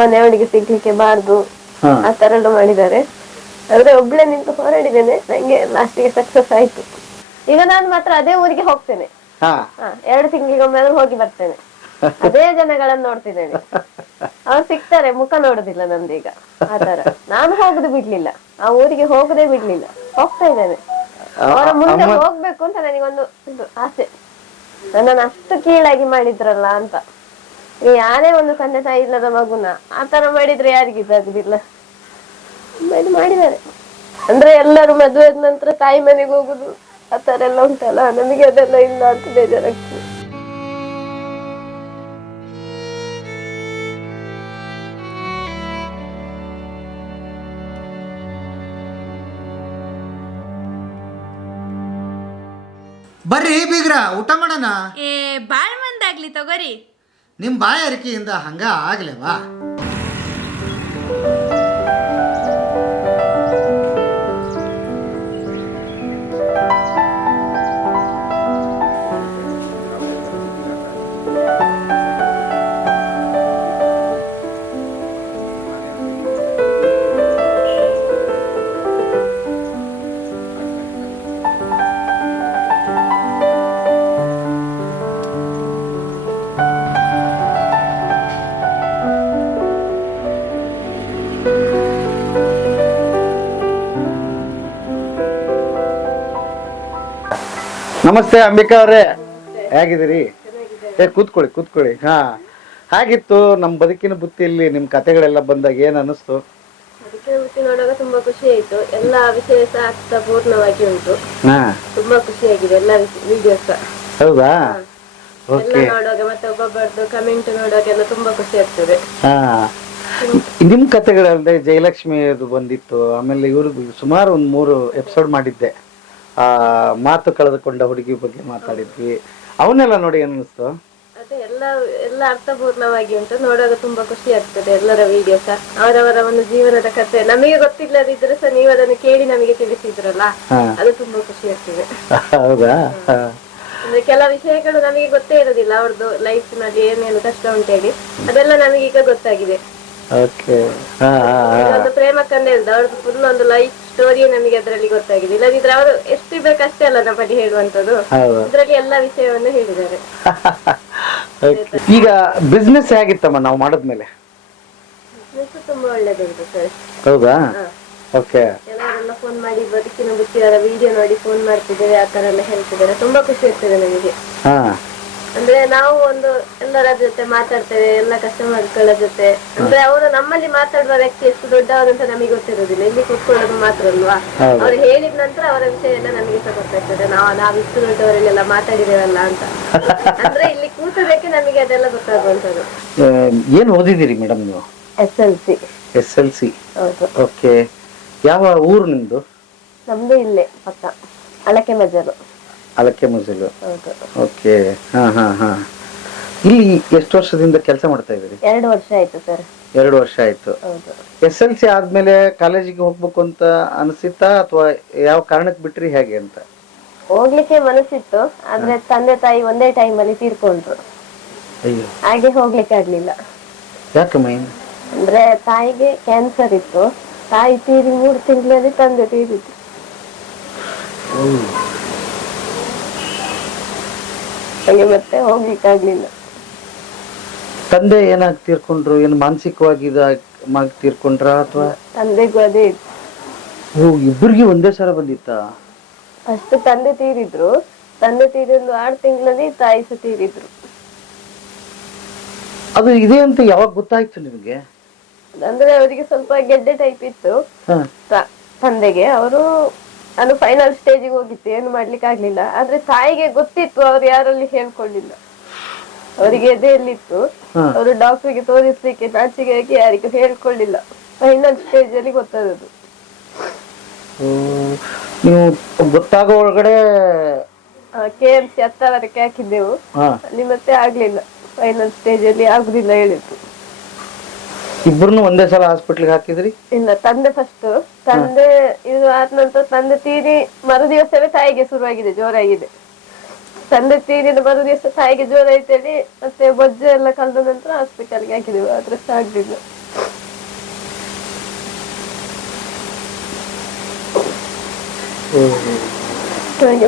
ಮನೆಯವಳಿಗೆ ಸಿಗ್ಲಿಕ್ಕೆ ಬಾರ್ದು ತರ ಎಲ್ಲ ಮಾಡಿದ್ದಾರೆ. ಆದ್ರೆ ಒಬ್ಳೆ ನಿಂತು ಹೋರಾಡಿದ್ದೇನೆ ನಂಗೆ ಲಾಸ್ಟಿಗೆ ಸಕ್ಸಸ್ ಆಯ್ತು. ಈಗ ನಾನು ಮಾತ್ರ ಅದೇ ಊರಿಗೆ ಹೋಗ್ತೇನೆ. ಎರಡು ತಿಂಗಳಿಗೊಮ್ಮೆ ಆದ್ರೂ ಹೋಗಿ ಬರ್ತೇನೆ. ಅದೇ ಜನಗಳನ್ನ ನೋಡ್ತಿದ್ದೇನೆ. ಅವ್ರು ಸಿಗ್ತಾರೆ ಮುಖ ನೋಡುದಿಲ್ಲ ನಂದೀಗ ಆತರ ನಾನು ಹೋಗುದು ಬಿಡ್ಲಿಲ್ಲ. ಆ ಊರಿಗೆ ಹೋಗುದೇ ಬಿಡ್ಲಿಲ್ಲ. ಹೋಗ್ತಾ ಇದ್ದೇನೆ. ಅವರ ಮುಂದೆ ಹೋಗ್ಬೇಕು ಅಂತ ನನಗೊಂದು ಆಸೆ. ನನ್ನನ್ನು ಅಷ್ಟು ಕೀಳಾಗಿ ಮಾಡಿದ್ರಲ್ಲ ಅಂತ. ಯಾರೇ ಒಂದು ತಂದೆ ತಾಯಿ ಇಲ್ಲದ ಮಗುನ ಆ ತರ ಮಾಡಿದ್ರೆ ಯಾರಿಗೆ ಇದಾಗುದಿಲ್ಲ. ಮನೆ ಇದು ಮಾಡಿದ್ದಾರೆ. ಅಂದ್ರೆ ಎಲ್ಲರೂ ಮದುವೆ ಆದ ನಂತರ ತಾಯಿ ಮನೆಗೆ ಹೋಗುದು ಆ ತರ ಎಲ್ಲ ಉಂಟಲ್ಲ? ನಮಗೆ ಅದೆಲ್ಲ ಇಲ್ಲ ಅಂತ ಬೇಜಾರಾಗ್ತದೆ. ಬರ್ರಿ ಬೀಗ್ರ ಊಟ ಮಾಡೋಣ? ಏ ಬಾಳ್ ಮಂದಾಗ್ಲಿ ತಗೋರಿ. ನಿಮ್ಮ ಬಾಯಾರಿಕೆಯಿಂದ ಹಂಗ ಆಗ್ಲೇವಾ? ನಮಸ್ತೆ ಅಂಬಿಕಾ ಅವರೇ. ಹೇಗಿದ್ದೀರಿ? ಏ ಕೂತ್ಕೊಳ್ಳಿ ಕೂತ್ಕೊಳ್ಳಿ. ಹಾ. ಹಾಗಿತ್ತು ನಮ್ಮ ಬದುಕಿನ ಬುತ್ತಿಯಲ್ಲಿ ನಿಮ್ಮ ಕತೆಗಳೆಲ್ಲ ಬಂದಾಗ ಏನು ಅನ್ನಿಸ್ತು? ಅದಕ್ಕೆ ಬಿಟ್ಟು ನೋಡುವಾಗ ತುಂಬಾ ಖುಷಿ ಆಯ್ತು. ಎಲ್ಲ ವಿಷಯ ಸಹ ಅರ್ಥಪೂರ್ಣವಾಗಿ ಉಂಟು. ಹಾ. ತುಂಬಾ ಖುಷಿಯಾಗಿದೆ ಎಲ್ಲ ವಿಡಿಯೋಸ್ ಸಹ ಹೌದಾ? ಎಲ್ಲ ಓಕೆ ನೋಡುವಾಗ ಮತ್ತೆ ಒಬ್ಬೊಬ್ಬರದ್ದು ಕಮೆಂಟ್ ನೋಡುವಾಗೆಲ್ಲ ತುಂಬಾ ಖುಷಿ ಆಗ್ತದೆ. ಹಾ. ನಿಮ್ ಕತೆಗಳಲ್ಲದೆ ಜಯಲಕ್ಷ್ಮಿ ಅದು ಬಂದಿತ್ತು. ಆಮೇಲೆ ಇವ್ರದ್ದು ಸುಮಾರು ಒಂದ್ ಮೂರು ಎಪಿಸೋಡ್ ಮಾಡಿದ್ದೆ. ಆ ಮಾತು ಕಳೆದುಕೊಂಡ ಹುಡುಗಿ ಬಗ್ಗೆ ಮಾತಾಡಿದ್ವಿ. ಅವನ್ನೆಲ್ಲ ನೋಡಿ ಏನ್ ಅನಿಸ್ತು? ಅದೇ ಎಲ್ಲ ಎಲ್ಲ ಅರ್ಥಪೂರ್ಣವಾಗಿ ಉಂಟು. ನೋಡುವಾಗ ತುಂಬಾ ಖುಷಿ ಆಗ್ತದೆ ಎಲ್ಲರ ವಿಡಿಯೋ ಸಹ ಅವರವರ ಒಂದು ಜೀವನದ ಕಥೆ. ನಮಗೆ ಗೊತ್ತಿಲ್ಲದಿದ್ರೆ ಸಹ ನೀವು ಅದನ್ನು ಕೇಳಿ ನಮಗೆ ತಿಳಿಸಿದ್ರಲ್ಲ? ಅದು ತುಂಬಾ ಖುಷಿ ಆಗ್ತದೆ. ಹೌದಾ? ಅಂದ್ರೆ ಕೆಲ ವಿಷಯಗಳು ನಮಗೆ ಗೊತ್ತೇ ಇರೋದಿಲ್ಲ ಅವ್ರದ್ದು ಲೈಫ್ನಲ್ಲಿ ಏನೇನು ಕಷ್ಟ ಉಂಟೇಳಿ ಅದೆಲ್ಲ ನಮಗೆ ಈಗ ಗೊತ್ತಾಗಿದೆ. ಓಕೆ ಹಾ ಹಾ ಹಾ. ಒಂದು ಪ್ರೇಮ ಕಂಡೆ ಇಲ್ದ ಅವ್ರದ್ದು ಫುಲ್ ಒಂದು ಲೈಫ್ ಸ್ಟೋರಿ ನಮಗೆ ಅದರಲ್ಲಿ ಗೊತ್ತಾಗಿದೆ. ಇಲ್ಲದಿದ್ರೆ ಅವರು ಎಷ್ಟು ಬೇಕಷ್ಟೇ ಅಲ್ಲ ನಮ್ಮ ಬಳಿ ಹೇಳುವಂತದ್ದು ಹೌದು. ಎಲ್ಲಾ ಎಲ್ಲ ವಿಷಯವನ್ನು ಹೇಳಿದ್ದಾರೆ. ಈಗ ಬಿಸ್ನೆಸ್ ಹೇಗಿತ್ತಮ್ಮ ನಾವು ಮಾಡಿದ್ಮೇಲೆ? Business ತುಂಬಾ ಒಳ್ಳೇದುಂಟು ಸರ್. ಹೌದಾ? ಓಕೆ ಕೆಲವರೆಲ್ಲ ಫೋನ್ ಮಾಡಿ ಬದುಕಿನ ಬುತ್ತಿರ ವಿಡಿಯೋ ನೋಡಿ ಫೋನ್ ಮಾಡ್ತಿದ್ದೇವೆ ಆ ತರ ಎಲ್ಲ ಹೇಳ್ತಿದ್ದಾರೆ. ತುಂಬಾ ಖುಷಿ ಆಗ್ತದೆ ನಮಗೆ. ಹಾ. ಅಂದ್ರೆ ನಾವು ಒಂದು ಎಲ್ಲರ ಜೊತೆ ಮಾತಾಡ್ತೇವೆ ಎಲ್ಲ ಕಸ್ಟಮರ್ಗಳ ಜೊತೆ. ಅಂದ್ರೆ ಅವರು ನಮ್ಮಲ್ಲಿ ಮಾತಾಡುವ ವ್ಯಕ್ತಿ ಎಷ್ಟು ದೊಡ್ಡವರಂತ ನಮಗೆ ಗೊತ್ತಿರೋದಿಲ್ಲ. ಇಲ್ಲಿ ಕೂತ್ಕೊಳ್ಳೋದು ಮಾತ್ರ ಅಲ್ವಾ. ಅವ್ರು ಹೇಳಿದ ನಂತರ ಅವರ ವಿಷಯ ಎಲ್ಲ ನಮಗೆ ಸಹ ಗೊತ್ತಾಗ್ತದೆ. ನಾವು ನಾವು ಇಷ್ಟು ದೊಡ್ಡವರಲ್ಲೆಲ್ಲ ಮಾತಾಡಿದೇವಲ್ಲ ಅಂತ. ಅಂದ್ರೆ ಇಲ್ಲಿ ಕೂತದಕ್ಕೆ ನಮಗೆ ಅದೆಲ್ಲ ಗೊತ್ತಾಗುವಂತದ್ದು ಏನ್ ಓದಿದಿರಿ ಮೇಡಮ್ ನೀವು? S L C. S L C. ಹೌದು. ಓಕೆ. ಯಾವ ಊರು ನಿಮ್ದು? ನಮ್ದು ಇಲ್ಲೇ ಪಕ್ಕ. ಅಳಕೆ ಮಜಲು ಅಲಕ್ಕೆ ಮುಸಿಲು ಓಕೆ. ಹಾ ಹಾ ಹಾ. ಇಲ್ಲಿ ಎಷ್ಟು ವರ್ಷದಿಂದ ಕೆಲಸ ಮಾಡ್ತಾ ಇದ್ದೀರಿ? ಎರಡು ವರ್ಷ ಆಯ್ತು ಸರ್. ಎರಡು ವರ್ಷ ಆಯ್ತು. ಹೌದು. ಎಸ್ ಎಲ್ ಸಿ ಆದ್ಮೇಲೆ ಕಾಲೇಜಿಗೆ ಹೋಗ್ಬೇಕು ಅಂತ ಅನಿಸಿತ್ತಾ ಅಥವಾ ಯಾವ ಕಾರಣಕ್ಕೆ ಬಿಟ್ರಿ ಹೇಗೆ ಅಂತ? ಹೋಗ್ಲಿಕ್ಕೆ ಮನಸ್ಸಿತ್ತು ಆದ್ರೆ ತಂದೆ ತಾಯಿ ಒಂದೇ ಟೈಮ್ ಅಲ್ಲಿ ತೀರ್ಕೊಂಡ್ರು. ಅಯ್ಯೋ. ಹಾಗೆ ಹೋಗ್ಲಿಕ್ಕೆ ಆಗ್ಲಿಲ್ಲ. ಯಾಕೆ ಅಂದ್ರೆ ತಾಯಿಗೆ ಕ್ಯಾನ್ಸರ್ ಇತ್ತು. ತಾಯಿ ತೀರಿ ಮೂರು ತಿಂಗಳಲ್ಲಿ ತಂದೆ ತೀರಿದ್ರು. ಹಾಗೆ ಮತ್ತೆ ಹೋಗ್ಲಿಕ್ಕಾಗ್ಲಿಲ್ಲ. ತಂದೆ ಏನಾಗ್ ತೀರ್ಕೊಂಡ್ರು? ಏನು ಮಾನಸಿಕವಾಗಿ ಇದಾಗಿ ತೀರ್ಕೊಂಡ್ರ ಅಥವಾ? ತಂದೆಗೂ ಅದೇ ಇತ್ತು. ಓ ಇಬ್ಬರಿಗೆ ಒಂದೇ ಸಲ ಬಂದಿತ್ತ? ಫಸ್ಟ್ ತಂದೆ ತೀರಿದ್ರು. ತಂದೆ ತೀರಿದ್ರು ಆರ್ ಆರು ತಿಂಗಳಲ್ಲಿ ತಾಯಿ ಸಹ ತೀರಿದ್ರು. ಅದು ಇದೆ ಅಂತ ಯಾವಾಗ ಗೊತ್ತಾಯ್ತು ನಿಮಗೆ? ಅಂದ್ರೆ ಅವರಿಗೆ ಸ್ವಲ್ಪ ಗೆಡ್ಡೆ ಟೈಪ್ ಇತ್ತು. ತ- ತಂದೆಗೆ. ಅವರು ಅದು ಫೈನಲ್ ಸ್ಟೇಜಿಗೆ ಹೋಗಿತ್ತು ಏನು ಮಾಡ್ಲಿಕ್ಕೆ ಆಗ್ಲಿಲ್ಲ. ಆದ್ರೆ ತಾಯಿಗೆ ಗೊತ್ತಿತ್ತು ಅವ್ರು ಯಾರಲ್ಲಿ ಹೇಳ್ಕೊಳ್ಳಿಲ್ಲ. ಅವರಿಗೆ ಎದೆಯಲ್ಲಿತ್ತು. ಅವರು ಡಾಕ್ಟರ್ಗೆ ತೋರಿಸ್ಲಿಕ್ಕೆ ನಾಚಿಗೆ ಆಗಿ ಯಾರಿಗೂ ಹೇಳ್ಕೊಳ್ಳಿಲ್ಲ. ಫೈನಲ್ ಸ್ಟೇಜ್ ಅಲ್ಲಿ ಗೊತ್ತಾದದ್ದು. ನೀವು ಗೊತ್ತಾಗೋ ಒಳಗಡೆ ಕೆ ಎಂ ಸಿ ಹಾಕಿದ್ದೆವು. ಅಲ್ಲಿ ಮತ್ತೆ ಆಗ್ಲಿಲ್ಲ. ಫೈನಲ್ ಸ್ಟೇಜ್ ಅಲ್ಲಿ ಆಗುದಿಲ್ಲ ಹೇಳಿತ್ತು ಇಬ್ರು ಒಂದೇ ಸಲ ಹಾಸ್ಪಿಟ್ಲ್ಗೆ ಹಾಕಿದ್ರಿ? ಇಲ್ಲ ತಂದೆ ಫಸ್ಟ್ ತಂದೆ ಇದು ಆದ ನಂತರ ತಂದೆ ತೀರಿ ಮರು ದಿವಸವೇ ತಾಯಿಗೆ ಶುರುವಾಗಿದೆ ಜೋರಾಗಿದೆ. ತಂದೆ ತೀರಿ ಮರು ದಿವಸ ತಾಯಿಗೆ ಜ್ವರ ಐತೇಳಿ ಮತ್ತೆ ಬೊಜ್ಜೆ ಎಲ್ಲ ಕಲ್ದ ನಂತರ ಹಾಸ್ಪಿಟಲ್ಗೆ ಹಾಕಿದೆವು ಆದ್ರೆ ಆಗ್ಲಿಲ್ಲ.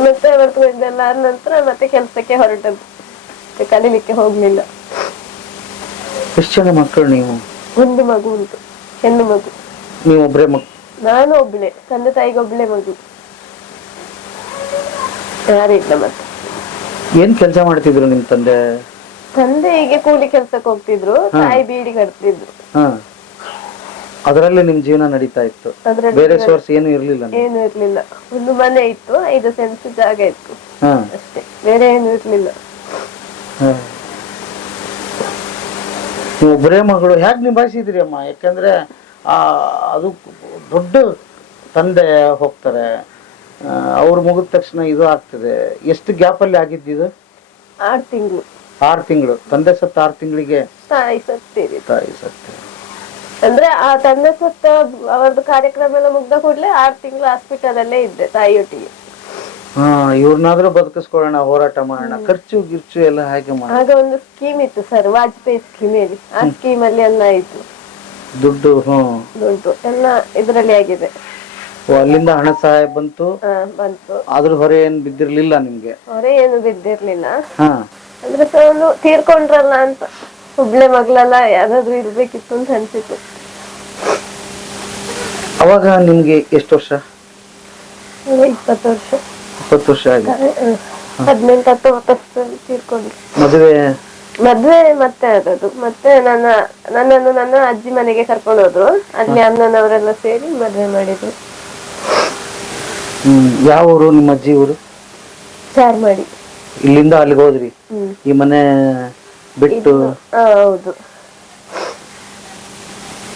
ಮತ್ತೆ ಆದ ನಂತರ ಮತ್ತೆ ಕೆಲಸಕ್ಕೆ ಹೊರಟದ್ದು ಕಲಿಲಿಕ್ಕೆ ಹೋಗ್ಲಿಲ್ಲ. ಎಷ್ಟು ಜನ ಮಕ್ಕಳು ನೀವು? ಒಂದು ಮಗು ಉಂಟು ಹೆಣ್ಣು ಮಗು. ನೀವು ಒಬ್ಬರೇ ಮಗು? ನಾನು ಒಬ್ಳೆ ತಂದೆ ತಾಯಿಗೆ ಒಬ್ಳೆ ಮಗು. ಯಾರಿಲ್ಲ ಮತ್ತೆ. ಏನ್ ಕೆಲಸ ಮಾಡ್ತಿದ್ರು ನಿಮ್ ತಂದೆ? ತಂದೆ ಹೀಗೆ ಕೂಲಿ ಕೆಲ್ಸಕ್ಕೆ ಹೋಗ್ತಿದ್ರು ತಾಯಿ ಬೀಡಿ ಕಟ್ತಿದ್ರು. ಹಾ. ಅದರಲ್ಲಿ ನಿಮ್ ಜೀವನ ನಡೀತಾ ಇತ್ತು. ಅದ್ರಲ್ಲಿ ಬೇರೆ ಸೋರ್ಸ್ ಏನು ಇರ್ಲಿಲ್ಲ ನಿಮ್ಗೆ? ಏನು ಇರ್ಲಿಲ್ಲ. ಒಂದು ಮನೆ ಇತ್ತು ಐದು ಸೆನ್ಸ್ ಜಾಗ ಇತ್ತು. ಹಾ. ಅಷ್ಟೇ. ಬೇರೆ ಏನು ಇರ್ಲಿಲ್ಲ. ಹಾ. ನೀವು ಒಬ್ಬರೇ ಮಗಳು ಹೇಗೆ ನಿಭಾಯಿಸಿದ್ರಿ ಅಮ್ಮ? ಯಾಕೆಂದರೆ ಆ ಅದು ದೊಡ್ಡ ತಂದೆ ಹೋಗ್ತಾರೆ. ಅವ್ರು ಮುಗಿದ ತಕ್ಷಣ ಇದು ಆಗ್ತದೆ. ಎಷ್ಟು ಗ್ಯಾಪಲ್ಲಿ ಆಗಿದ್ದಿದು ಆರು ತಿಂಗಳು. ಆರು ತಿಂಗಳು. ತಂದೆ ಸತ್ತ ಆರು ತಿಂಗಳಿಗೆ? ತಾಯಿ ಸತ್ತೀರಿ ತಾಯಿ ಸತ್ತ. ಅಂದ್ರೆ ಆ ತಂದೆ ಸತ್ತ ಅವರದ್ದು ಕಾರ್ಯಕ್ರಮ ಎಲ್ಲ ಮುಗ್ದ ಕೂಡಲೇ ಆರು ತಿಂಗಳು ಹಾಸ್ಪಿಟಲ್ ಅಲ್ಲೇ ಇದ್ದೆ ತಾಯಿಯೊಟ್ಟಿಗೆ. ಹಾ ಇವ್ರನ್ನಾದ್ರೂ ಬದುಕಿಸ್ಕೊಳ್ಳೋಣ ಹೋರಾಟ ಮಾಡೋಣ ಖರ್ಚು ಗಿರ್ಚು ಎಲ್ಲ ಹಾಗೆ ಮಾಡ ಆಗ ಒಂದು ಸ್ಕೀಮ್ ಇತ್ತು ಸರ್ ವಾಜಪೇಯಿ ಸ್ಕೀಮ್ ಹೇಳಿ. ಆ ಸ್ಕೀಮ್ ಅಲ್ಲಿ ಎಲ್ಲ ಆಯ್ತು. ದುಡ್ಡು ಹ್ಮ್ ದುಡ್ಡು ಎಲ್ಲ ಇದರಲ್ಲಿ ಆಗಿದೆ. ಓ, ಅಲ್ಲಿಂದ ಹಣ ಸಹಾಯ ಬಂತು? ಆ, ಬಂತು. ಆದ್ರೂ ಹೊರೆ ಏನ್ ಬಿದ್ದಿರ್ಲಿಲ್ಲ ನಿಮ್ಗೆ? ಹೊರೆ ಏನು ಬಿದ್ದಿರ್ಲಿಲ್ಲ. ಹಾ. ಅಂದ್ರೆ ಒಂದು ತೀರ್ಕೊಂಡ್ರಲ್ಲ ಅಂತ. ಒಬ್ಳೆ ಮಗ್ಳಲ್ಲ ಯಾರಾದ್ರೂ ಇರ್ಬೇಕಿತ್ತು ಅಂತ ಅನ್ಸಿತ್ತು. ಅವಾಗ ನಿಮ್ಗೆ ಎಷ್ಟು ವರ್ಷ? ಒಂದು ಇಪ್ಪತ್ತು ವರ್ಷ. ಇಪ್ಪತ್ತು ವರ್ಷ ಆಗಿದೆ. ಹದಿನೆಂಟು ಹತ್ತು ತೀರ್ಕೊಂಡ್ರು ಮದುವೆ? ಮದ್ವೆ ಮತ್ತೆ ಆದದ್ದು. ಮತ್ತೆ ನನ್ನ ನನ್ನನ್ನು ನನ್ನ ಅಜ್ಜಿ ಮನೆಗೆ ಕರ್ಕೊಂಡು ಹೋದ್ರು. ಅಲ್ಲಿ ಅಣ್ಣನವರೆಲ್ಲ ಸೇರಿ ಮದ್ವೆ ಮಾಡಿದ್ರು. ಹ್ಮ್. ಯಾವ ಊರು ನಿಮ್ಮ ಅಜ್ಜಿ ಊರು? ಚಾರ್ ಮಾಡಿ ಇಲ್ಲಿಂದ ಅಲ್ಲಿಗೆ ಹೋದ್ರಿ? ಹ್ಮ್. ಈ ಮನೆ ಬಿಟ್ಟು? ಆ, ಹೌದು.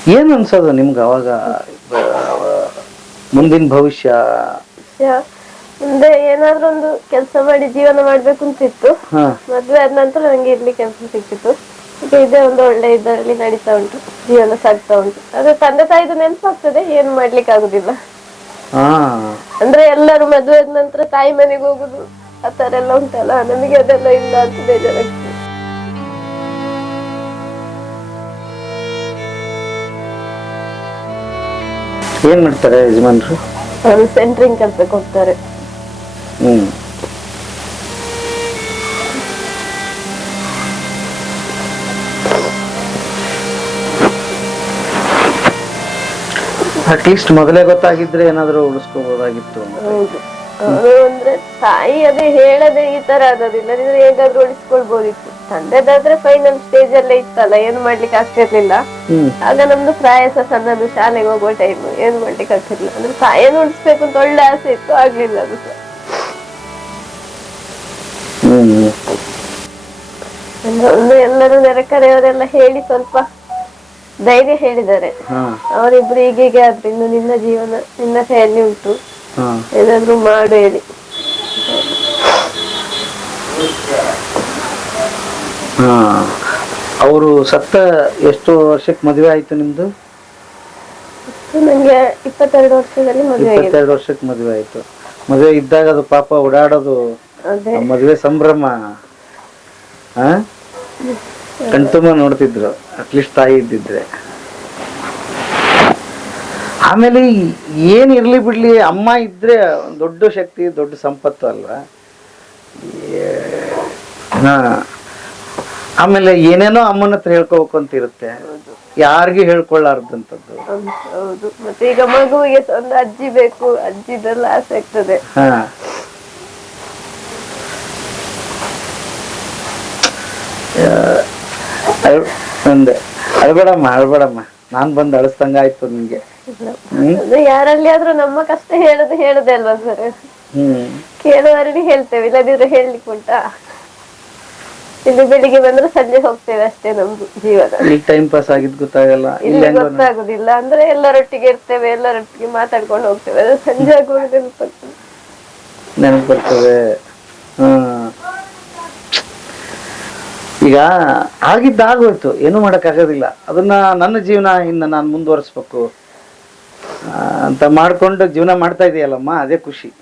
ಏನ್ ಅನ್ಸೋದು ನಿಮ್ಗೆ ಅವಾಗ ಬ- ಮುಂದಿನ ಭವಿಷ್ಯ? ಮುಂದೆ ಏನಾದ್ರೂ ಒಂದು ಕೆಲಸ ಮಾಡಿ ಜೀವನ ಮಾಡ್ಬೇಕು ಅಂತ ಇತ್ತು ಮದ್ವೆ ಆದ ನಂತರ ನಂಗೆ ಇಲ್ಲಿ ಕೆಲಸ ಸಿಕ್ಕಿತ್ತು. ಈಗ ಇದೇ ಒಂದು ಒಳ್ಳೆ ಇದರಲ್ಲಿ ನಡೀತಾ ಉಂಟು ಜೀವನ ಸಾಗ್ತಾ ಉಂಟು. ಆದ್ರೆ ತಂದೆ ತಾಯಿದು ನೆನಪಾಗ್ತದೆ ಏನು ಮಾಡ್ಲಿಕ್ಕೆ ಆಗುದಿಲ್ಲ ಅಂದ್ರೆ ಎಲ್ಲರೂ ಮದ್ವೆ ಆದ ನಂತರ ತಾಯಿ ಮನೆಗೆ ಹೋಗುದು ಆ ತರ ಎಲ್ಲ ಉಂಟಲ್ಲ ನಮಗೆ ಅದೆಲ್ಲ ಇಲ್ಲ ಅಂತ ಬೇಜಾರಾಗ್ತದೆ. ಏನ್ ಮಾಡ್ತಾರೆ ಯಜಮಾನ್ರು? ಅವರು ಸೆಂಟ್ರಿಂಗ್ ಕೆಲ್ಸಕ್ಕೆ ಹೋಗ್ತಾರೆ. ಹ್ಮ್. ಅಟ್ಲೀಸ್ಟ್ ಮೊದಲೇ ಗೊತ್ತಾಗಿದ್ರೆ ಏನಾದ್ರೂ ಉಳಿಸ್ಕೋಬಹುದಾಗಿತ್ತು ಹೌದು. ಅವರು ಅಂದ್ರೆ ತಾಯಿ ಅದೇ ಹೇಳದೆ ಈ ತರ ಆಗೋದಿಲ್ಲ ಇದ್ರೆ ಹೇಗಾದ್ರೂ ಉಳಿಸ್ಕೊಳ್ಬೋದಿತ್ತು. ತಂದೆದಾದ್ರೆ ಫೈನಲ್ ಸ್ಟೇಜ್ ಅಲ್ಲೇ ಇತ್ತಲ್ಲ ಏನು ಮಾಡ್ಲಿಕ್ಕೆ ಆಗ್ತಿರ್ಲಿಲ್ಲ. ಆಗ ನಮ್ದು ಪ್ರಾಯಸ ಸಣ್ಣದು ಶಾಲೆಗೆ ಹೋಗುವ ಟೈಮ್ ಏನು ಮಾಡ್ಲಿಕ್ಕೆ ಆಗ್ತಿರ್ಲಿಲ್ಲ. ಅಂದ್ರೆ ತಾಯಿಯನ್ನು ಉಳಿಸ್ಬೇಕು ಅಂತ ಒಳ್ಳೆ ಆಸೆ ಇತ್ತು ಆಗ್ಲಿಲ್ಲ ಅದು. ಒಂದು ಎಲ್ಲರೂ ನೆರೆಕರೆಯವರೆಲ್ಲ ಹೇಳಿ ಸ್ವಲ್ಪ ಧೈರ್ಯ ಹೇಳಿದ್ದಾರೆ. ಅವರಿಬ್ರು ಈಗೀಗ ಆದ್ರೆ ಇನ್ನು ನಿನ್ನ ಜೀವನ ನಿನ್ನ ಕೈಯಲ್ಲಿ ಉಂಟು. ಏನಾದ್ರು ಮಾಡು ಹೇಳಿ. ಹಾ. ಅವರು ಸತ್ತ ಎಷ್ಟು ವರ್ಷಕ್ಕೆ ಮದುವೆ ಆಯ್ತು ನಿಮ್ದು? ನಂಗೆ ಇಪ್ಪತ್ತೆರಡು ವರ್ಷದಲ್ಲಿ ಮದುವೆ ಇಪ್ಪತ್ತೆರಡು ವರ್ಷಕ್ಕೆ ಮದುವೆ ಆಯ್ತು. ಮದುವೆ ಇದ್ದಾಗ ಅದು ಪಾಪ ಓಡಾಡೋದು ಮದುವೆ ಸಂಭ್ರಮ. ಹಾ ಕಣ್ತುಂಬ ನೋಡ್ತಿದ್ರು ಅಟ್ಲೀಸ್ಟ್ ತಾಯಿ ಇದ್ದಿದ್ರೆ. ಆಮೇಲೆ ಏನ್ ಇರ್ಲಿ ಬಿಡ್ಲಿ ಅಮ್ಮ ಇದ್ರೆ ದೊಡ್ಡ ಶಕ್ತಿ ದೊಡ್ಡ ಸಂಪತ್ತು ಅಲ್ವಾ? ಆಮೇಲೆ ಏನೇನೋ ಅಮ್ಮನ ಹತ್ರ ಹೇಳ್ಕೋಬೇಕು ಅಂತ ಇರುತ್ತೆ. ಯಾರಿಗೂ ಹೇಳ್ಕೊಳ್ಳಾರ್ದಂತದ್ದು ಹೌದು, ಮತ್ತೆ ಈಗ ಮಗುವಿಗೆ ಒಂದು ಅಜ್ಜಿ ಬೇಕು ಅಜ್ಜಿದೆಲ್ಲ ಆಸೆ ಆಗ್ತದೆ ಹಾ ಅಳ್- ಅಂದೆ ಅಳ್ಬೇಡಮ್ಮ ಅಳ್ಬೇಡಮ್ಮ. ನಾನ್ ಬಂದು ಅಳಿಸ್ದಂಗ ಆಯ್ತು ನಿಂಗೆ. ಯಾರಲ್ಲಿ ಆದ್ರೂ ನಮ್ಮ ಕಷ್ಟ ಹೇಳದು ಹೇಳದೆ ಅಲ್ವಾ ಸರ್ ಕೇಳುವವರಿಗೆ ಹೇಳ್ತೇವೆ ಇಲ್ಲದಿದ್ರೆ ಹೇಳಲಿಕ್ಕೆ ಉಂಟಾ? ಇಲ್ಲಿ ಬೆಳಿಗ್ಗೆ ಬಂದ್ರೆ ಸಂಜೆ ಹೋಗ್ತೇವೆ ಅಷ್ಟೇ ನಮ್ದು ಜೀವನ. ಈಗ ಟೈಮ್ ಪಾಸ್ ಆಗಿದ್ ಗೊತ್ತಾಗಲ್ಲ. ಇಲ್ಲಿ ಇಲ್ಲಿ ಗೊತ್ತಾಗುದಿಲ್ಲ. ಅಂದ್ರೆ ಎಲ್ಲರೊಟ್ಟಿಗೆ ಇರ್ತೇವೆ ಎಲ್ಲರೊಟ್ಟಿಗೆ ಮಾತಾಡ್ಕೊಂಡು ಹೋಗ್ತೇವೆ. ಸಂಜೆ ಆಗುವಾಗ ನೆನಪಾಗ್ತದೆ. ನೆನಪು ಬರ್ತದೆ. ಹ್ಮ್. ಈಗ ಆಗಿದ್ದಾಗೋಯ್ತು ಏನು ಮಾಡೋಕ್ಕಾಗೋದಿಲ್ಲ. ಅದನ್ನ ನನ್ನ ಜೀವನ ಇನ್ನು ನಾನು ಮುಂದುವರಿಸ್ಬೇಕು. ಅಂತ ಮಾಡ್ಕೊಂಡು ಜೀವನ ಮಾಡ್ತಾ ಇದೆಯಲ್ಲಮ್ಮ ಅದೇ ಖುಷಿ.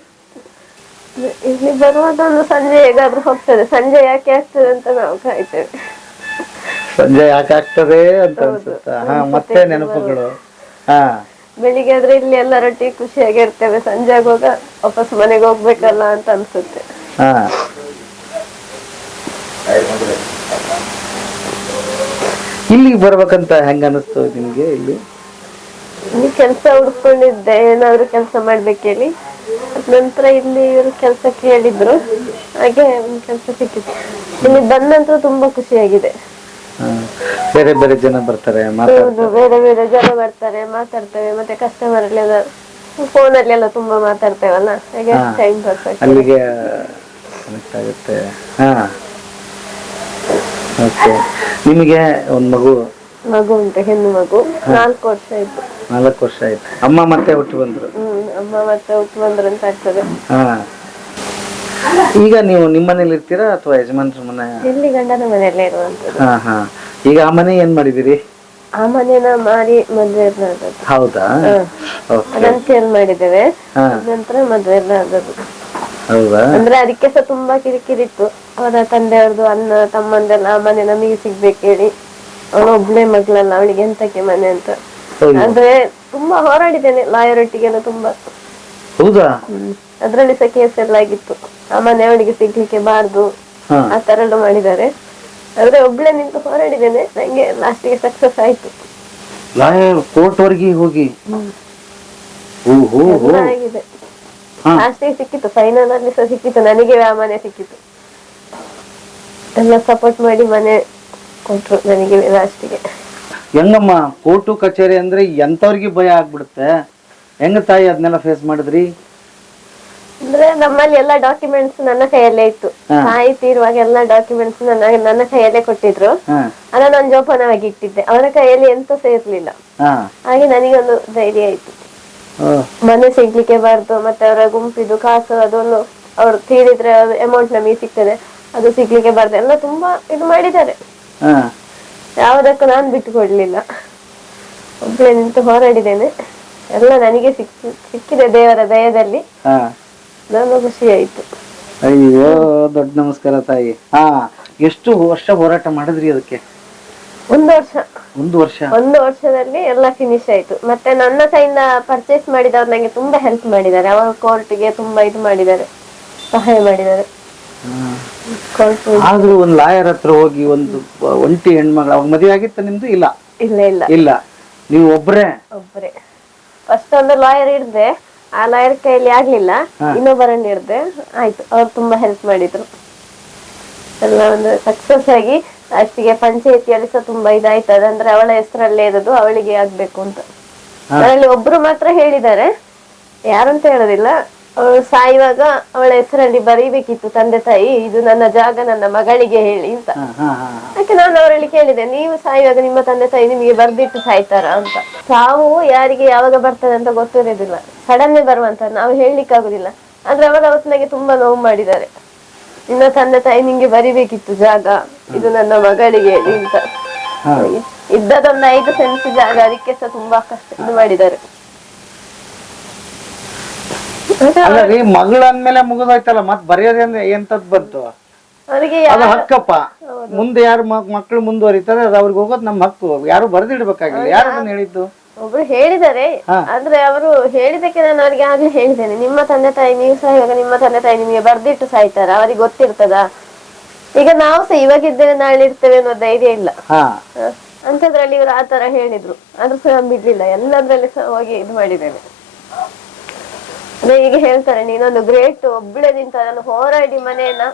ಇಲ್ಲಿ ಬರುವಾಗ ಒಂದು ಸಂಜೆ ಹೇಗಾದ್ರೂ ಹೋಗ್ತದೆ. ಸಂಜೆ ಯಾಕೆ ಆಗ್ತದೆ ಅಂತ ನಾವು ಕಾಯ್ತೇವೆ. ಸಂಜೆ ಯಾಕೆ ಆಗ್ತದೆ ಅಂತ ಅನ್ಸುತ್ತಾ? ಹಾ ಮತ್ತೆ ನೆನಪುಗಳು. ಹಾ. ಬೆಳಿಗ್ಗೆ ಆದ್ರೆ ಇಲ್ಲಿ ಖುಷಿಯಾಗಿ ಇರ್ತೇವೆ. ಸಂಜೆ ಆಗುವಾಗ ವಾಪಸ್ ಮನೆಗೆ ಹೋಗ್ಬೇಕಲ್ಲ ಅಂತ ಅನ್ಸುತ್ತೆ. ಹಾ. ಇಲ್ಲಿಗೆ ಬರ್ಬೇಕಂತ ಹೆಂಗ ಅನಿಸ್ತು ನಿಮ್ಗೆ ಇಲ್ಲಿ? ಇಲ್ಲಿ ಕೆಲಸ ಹುಡ್ಕೊಂಡಿದ್ದೆ ಏನಾದ್ರು ಕೆಲಸ ಮಾಡ್ಬೇಕೇಳಿ ನಂತರ ಇಲ್ಲಿ ಇವರು ಕೆಲ್ಸಕ್ಕೆ ಕೇಳಿದ್ರು. ಹಾಗೆ ಕೆಲಸ ಸಿಕ್ಕಿತ್ತು ಇಲ್ಲಿ ಬಂದ ನಂತರ ತುಂಬಾ ಖುಷಿಯಾಗಿದೆ. ಬೇರೆ ಬೇರೆ ಜನ ಬರ್ತಾರೆ ಹೌದು ಬೇರೆ ಬೇರೆ ಜನ ಬರ್ತಾರೆ ಮಾತಾಡ್ತೇವೆ. ಮತ್ತೆ ಕಸ್ಟಮರ್ ಎಲ್ಲ ಫೋನ್ ಎಲ್ಲ ತುಂಬಾ ಮಾತಾಡ್ತೇವಲ್ಲ ಹಾಗೆ. ಟೈಮ್ ಪಾಸ್ ಅಲ್ಲಿಗೆ ಕನೆಕ್ಟ್ ಆಗುತ್ತೆ. ಹಾ. ಓಕೆ. ನಿಮಗೆ ಒಂದು ಮಗು? ಮಗು ಉಂಟು ಹೆಣ್ಣು ಮಗು. ನಾಲ್ಕು ವರ್ಷ ಆಯ್ತು. ನಾಲ್ಕು ವರ್ಷ ಆಯ್ತು. ಅಮ್ಮ ಮತ್ತೆ ಹುಟ್ಟು ಬಂದ್ರು? ಹ್ಮ್ ಅಮ್ಮ ಮತ್ತೆ ಹುಟ್ಟು ಬಂದ್ರು ಅಂತ ಆಗ್ತದೆ. ಹಾ. ಈಗ ನೀವು ನಿಮ್ಮ ಮನೇಲಿ ಇರ್ತೀರಾ ಅಥವಾ ಯಜಮಾನ್ರ ಮನೆ? ಎಲ್ಲಿ ಗಂಡನ ಮನೆಯಲ್ಲೇ ಇರುವಂತ ಹಾ ಹಾ. ಈಗ ಆ ಮನೆ ಏನ್ ಮಾಡಿದಿರಿ? ಆ ಮನೆನ ಮಾರಿ ಮದ್ವೆ ಆದದ್ದು ಹೌದಾ. ಓಕೆ. ಅದನ್ನ ಸೇಲ್ ಮಾಡಿದ್ದೇವೆ. ಹಾ. ನಂತರ ಮದ್ವೆ ಆದದ್ದು ಹೌದಾ? ಅಂದ್ರೆ ಅದಕ್ಕೆ ಸಹ ತುಂಬಾ ಕಿರಿಕಿರಿ ಇತ್ತು ಅವರ ತಂದೆಯವ್ರದ್ದು ಅಣ್ಣ ತಮ್ಮಂದೆಲ್ಲ ಆ ಮನೆ ನಮಗೆ ಸಿಗ್ಬೇಕು ಹೇಳಿ. ಅವಳು ಒಬ್ಳೆ ಮಗಳಲ್ಲ ಅವಳಿಗೆ ಎಂತಕ್ಕೆ ಮನೆ ಅಂತ. ಅಂದ್ರೆ ತುಂಬಾ ಹೋರಾಡಿದ್ದೇನೆ ಲಾಯರ್ ಒಟ್ಟಿಗೆಲ್ಲ ತುಂಬಾ. ಹೌದಾ? ಅದ್ರಲ್ಲಿ ಸಹ ಕೇಸ್ ಎಲ್ಲ ಆಗಿತ್ತು. ಆ ಮನೆ ಅವಳಿಗೆ ಸಿಗ್ಲಿಕ್ಕೆ ಬಾರ್ದು. ಆ ತರ ಎಲ್ಲ ಮಾಡಿದ್ದಾರೆ. ಆದ್ರೆ ಒಬ್ಳೆ ನಿಂತು ಹೋರಾಡಿದ್ದೇನೆ ನಂಗೆ ಲಾಸ್ಟಿಗೆ ಸಕ್ಸಸ್ ಆಯ್ತು. ಲಾಯರ್ ಕೋರ್ಟ್ ವರ್ಗಿ ಹೋಗಿ? ಓಹೋ. ಆಗಿದೆ. ಲಾಸ್ಟಿಗೆ ಸಿಕ್ಕಿತ್ತು ಫೈನಲ್ ಅಲ್ಲಿ ಸಹ ಸಿಕ್ಕಿತ್ತು ನನಗೆ ಆ ಮನೆ ಸಿಕ್ಕಿತ್ತು. ಎಲ್ಲ ಸಪೋರ್ಟ್ ಮಾಡಿ ಮನೆ ಕೊಟ್ರು ನನಗೆ ಲಾಸ್ಟಿಗೆ ಹೆಂಗಮ್ಮ ಕೋರ್ಟು ಕಚೇರಿ ಅಂದ್ರೆ ಎಂತವ್ರಿಗೆ ಭಯ ಆಗ್ಬಿಡುತ್ತೆ? ಹೆಂಗ ತಾಯಿ ಅದನ್ನೆಲ್ಲ ಫೇಸ್ ಮಾಡಿದ್ರಿ? ಅಂದ್ರೆ ನಮ್ಮಲ್ಲಿ ಎಲ್ಲ ಡಾಕ್ಯುಮೆಂಟ್ಸ್ ನನ್ನ ಕೈಯಲ್ಲೇ ಇತ್ತು. ತಾಯಿ ತೀರುವಾಗ ಎಲ್ಲ ಡಾಕ್ಯುಮೆಂಟ್ಸ್ ನನ್ನ ನನ್ನ ಕೈಯಲ್ಲೇ ಕೊಟ್ಟಿದ್ರು. ಅದನ್ನ ನಾನು ಜೋಪಾನವಾಗಿ ಇಟ್ಟಿದ್ದೆ. ಅವರ ಕೈಯಲ್ಲಿ ಎಂತ ಸೇರ್ಲಿಲ್ಲ ಹಾಗೆ ನನಗೊಂದು ಧೈರ್ಯ ಆಯ್ತು ಮನೆ ಸಿಗ್ಲಿಕ್ಕೆ ಬಾರ್ದು ಮತ್ತೆ ಅವರ ಗುಂಪಿದು ಕಾಸು ಅದೊಂದು ಅವ್ರು ತೀರಿದ್ರೆ ಅಮೌಂಟ್ ನಮಗೆ ಸಿಗ್ತದೆ. ಅದು ಸಿಗ್ಲಿಕ್ಕೆ ಬಾರ್ದು. ಎಲ್ಲ ತುಂಬಾ ಇದು ಮಾಡಿದ್ದಾರೆ. ಹಾ. ಯಾವುದಕ್ಕೂ ನಾನು ಬಿಟ್ಟು ಕೊಡ್ಲಿಲ್ಲ ಒಬ್ಬಳೆ ನಿಂತು ಹೋರಾಡಿದ್ದೇನೆ. ಎಲ್ಲ ನನಗೆ ಸಿಕ್ ಸಿಕ್ಕಿದೆ ದೇವರ ದಯದಲ್ಲಿ. ಹಾ. ನಾನು ಖುಷಿ ಆಯ್ತು ಅಯ್ಯೋ ದೊಡ್ಡ ನಮಸ್ಕಾರ ತಾಯಿ. ಹಾ ಎಷ್ಟು ವರ್ಷ ಹೋರಾಟ ಮಾಡಿದ್ರಿ ಅದಕ್ಕೆ? ಒಂದು ವರ್ಷ. ಒಂದು ವರ್ಷ? ಒಂದು ವರ್ಷದಲ್ಲಿ ಎಲ್ಲ ಫಿನಿಶ್ ಆಯ್ತು. ಮತ್ತೆ ನನ್ನ ಕೈಯಿಂದ ಪರ್ಚೇಸ್ ಮಾಡಿದವ್ರು ನಂಗೆ ತುಂಬಾ ಹೆಲ್ಪ್ ಮಾಡಿದ್ದಾರೆ. ಅವರು ಕೋರ್ಟ್ಗೆ ತುಂಬಾ ಇದು ಮಾಡಿದ್ದಾರೆ. ಸಹಾಯ ಮಾಡಿದ್ದಾರೆ. ಕೋರ್ಟ್ ಆದ್ರೂ ಒಂದ್ ಲಾಯರ್ ಹತ್ರ ಹೋಗಿ ಒಂದು ಒಂಟಿ ಹೆಣ್ಮಗಳು ಅವಾಗ ಮದುವೆ ಆಗಿತ್ತ ನಿಮ್ದು? ಇಲ್ಲ. ಇಲ್ಲ ಇಲ್ಲ. ಇಲ್ಲ. ನೀವು ಒಬ್ರೇ? ಒಬ್ಬರೇ ಫಸ್ಟ್ ಒಂದು ಲಾಯರ್ ಹಿಡ್ದೆ ಆ ಲಾಯರ್ ಕೈಯಲ್ಲಿ ಆಗ್ಲಿಲ್ಲ. ಇನ್ನೊಬ್ಬರನ್ನ ಹಿಡ್ದೆ ಆಯ್ತು. ಅವ್ರು ತುಂಬಾ ಹೆಲ್ಪ್ ಮಾಡಿದ್ರು. ಎಲ್ಲ ಒಂದು ಸಕ್ಸಸ್ ಆಗಿ ಅಷ್ಟಿಗೆ ಪಂಚಾಯತಿಯಲ್ಲಿ ಸಹ ತುಂಬಾ ಇದಾಯ್ತದ ಅಂದ್ರೆ ಅವಳ ಹೆಸರಲ್ಲೇ ಇರೋದು ಅವಳಿಗೆ ಆಗ್ಬೇಕು ಅಂತ. ಅದರಲ್ಲಿ ಒಬ್ರು ಮಾತ್ರ ಹೇಳಿದ್ದಾರೆ. ಯಾರಂತ ಹೇಳೋದಿಲ್ಲ. ಅವಳು ಸಾಯುವಾಗ ಅವಳ ಹೆಸರಲ್ಲಿ ಬರೀಬೇಕಿತ್ತು ತಂದೆ ತಾಯಿ ಇದು ನನ್ನ ಜಾಗ ನನ್ನ ಮಗಳಿಗೆ ಹೇಳಿ ಅಂತ. ಅದಕ್ಕೆ ನಾನು ಅವರಲ್ಲಿ ಕೇಳಿದೆ ನೀವು ಸಾಯುವಾಗ ನಿಮ್ಮ ತಂದೆ ತಾಯಿ ನಿಮಗೆ ಬರ್ದಿಟ್ಟು ಸಾಯ್ತಾರ ಅಂತ. ಸಾವು ಯಾರಿಗೆ ಯಾವಾಗ ಬರ್ತದೆ ಅಂತ ಗೊತ್ತಿರೋದಿಲ್ಲ. ಸಡನ್ನೇ ಬರುವಂತ ನಾವು ಹೇಳಲಿಕ್ಕೆ ಆಗುದಿಲ್ಲ ಆದ್ರೆ ಅವರ ಅವತ್ತಿನಾಗೆ ತುಂಬಾ ನೋವು ಮಾಡಿದ್ದಾರೆ. ನಿನ್ನ ತಂದೆ ತಾಯಿ ನಿಂಗೆ ಬರಿಬೇಕಿತ್ತು ಜಾಗ. ಇದು ನನ್ನ ಮಗಳಿಗೆ ಅಂತ. ಇದ್ದದೊಂದು ಐದು ಸೆನ್ಸ್ ಜಾಗ ಅದಕ್ಕೆ ಸಹ ತುಂಬಾ ಕಷ್ಟ ಇದು ಮಾಡಿದ್ದಾರೆ. ಮಗಳು ಅಂದ್ಮೇಲೆ ಮುಗಿದೋಯ್ತಲ್ಲ ಮತ್ ಬರೆಯೋದೇಂದ್ರೆ ಎಂತದ್ ಬಂತು? ಅವರಿಗೆ ಅದು ಹಕ್ಕಪ್ಪ. ಮುಂದೆ ಯಾರು ಮಕ್ಕಳು ಮುಂದುವರಿತಾರೆ ಅದು ಅವ್ರಿಗೆ ಹೋಗೋದು ನಮ್ಮ ಹಕ್ಕು. ಯಾರು ಬರೆದಿಡ್ಬೇಕಾಗಿಲ್ಲ ಯಾರು ಹೇಳಿದ್ದು? ಒಬ್ರು ಹೇಳಿದ್ದಾರೆ ಅಂದ್ರೆ ಅವರು ಹೇಳಿದಕ್ಕೆ ನಾನು ಅವರಿಗೆ ಆಗ್ಲೇ ಹೇಳಿದ್ದೇನೆ. ನಿಮ್ಮ ತಂದೆ ತಾಯಿ ನೀವು ಸಹ ಇವಾಗ ನಿಮ್ಮ ತಂದೆ ತಾಯಿ ನಿಮಗೆ ಬರ್ದಿಟ್ಟು ಸಾಯ್ತಾರ. ಅವರಿಗೆ ಗೊತ್ತಿರ್ತದ? ಈಗ ನಾವು ಸಹ ಇವಾಗಿದ್ದೇವೆ ನಾಳೆ ಇರ್ತೇವೆ ಅನ್ನೋ ಧೈರ್ಯ ಇಲ್ಲ. ಅಂತದ್ರಲ್ಲಿ ಹ. ಅಂಥದ್ರಲ್ಲಿ ಇವರು ಆ ತರ ಹೇಳಿದ್ರು. ಆದ್ರೂ ಸಹ ನಾನ್ ಬಿಡ್ಲಿಲ್ಲ. ಎಲ್ಲದ್ರಲ್ಲಿ ಸಹ ಹೋಗಿ ಇದು ಮಾಡಿದ್ದೇನೆ. ಅಂದ್ರೆ ಈಗ ಹೇಳ್ತಾರೆ ನೀನೊಂದು ಗ್ರೇಟ್ ಒಬ್ಬಳೆ ನಿಂತ ಅದನ್ನು ಹೋರಾಡಿ ಮನೆಯನ್ನ